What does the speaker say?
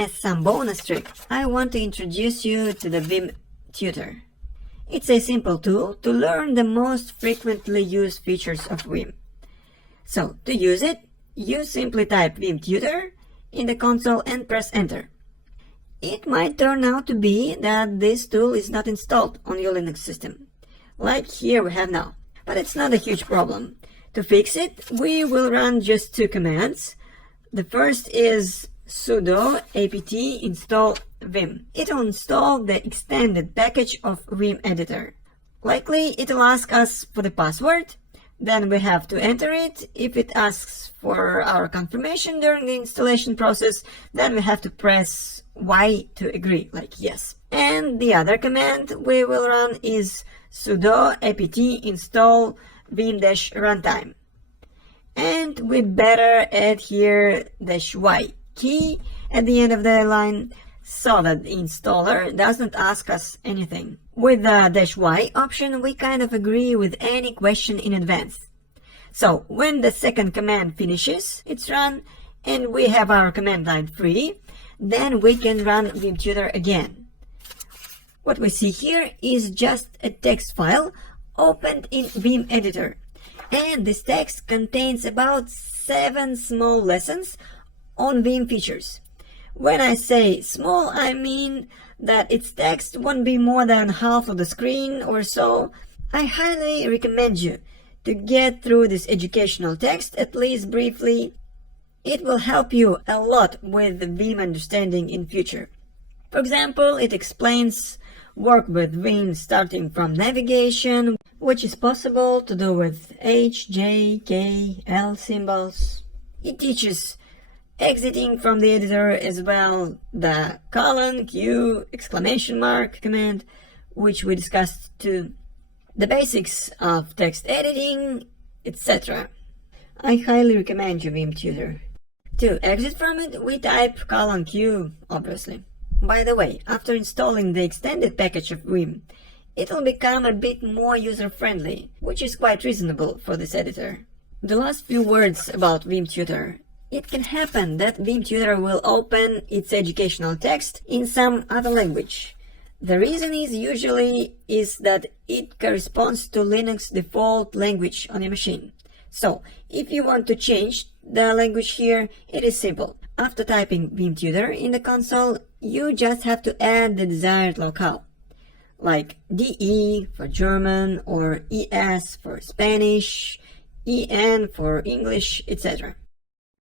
As some bonus trick, I want to introduce you to the Vimtutor. It's a simple tool to learn the most frequently used features of Vim. So, to use it, you simply type Vimtutor in the console and press enter. It might turn out to be that this tool is not installed on your Linux system, like here we have now. But it's not a huge problem. To fix it, we will run just two commands. The first is sudo apt install vim. It will install the extended package of Vim editor. Likely it will ask us for the password. Then we have to enter it. If it asks for our confirmation during the installation process, then we have to press Y to agree, like yes. And the other command we will run is sudo apt install vim-runtime. And we better add here -y key at the end of the line so that the installer doesn't ask us anything. With the -y option, we kind of agree with any question in advance. So when the second command finishes its run and we have our command line free, then we can run Vimtutor again. What we see here is just a text file opened in Vim editor. And this text contains about 7 small lessons on Vim features. When I say small, I mean that its text won't be more than half of the screen or so. I highly recommend you to get through this educational text, at least briefly. It will help you a lot with the Vim understanding in future. For example, it explains work with Vim starting from navigation, which is possible to do with H, J, K, L symbols. It teaches exiting from the editor as well, the colon, Q, exclamation mark command, which we discussed too, the basics of text editing, etc. I highly recommend you Vimtutor. To exit from it, we type :Q, obviously. By the way, after installing the extended package of Vim, it will become a bit more user-friendly, which is quite reasonable for this editor. The last few words about Vimtutor. It can happen that Vimtutor will open its educational text in some other language. The reason is that it corresponds to Linux default language on your machine. So, if you want to change the language here, it is simple. After typing Vimtutor in the console, you just have to add the desired locale, like DE for German or ES for Spanish, EN for English, etc.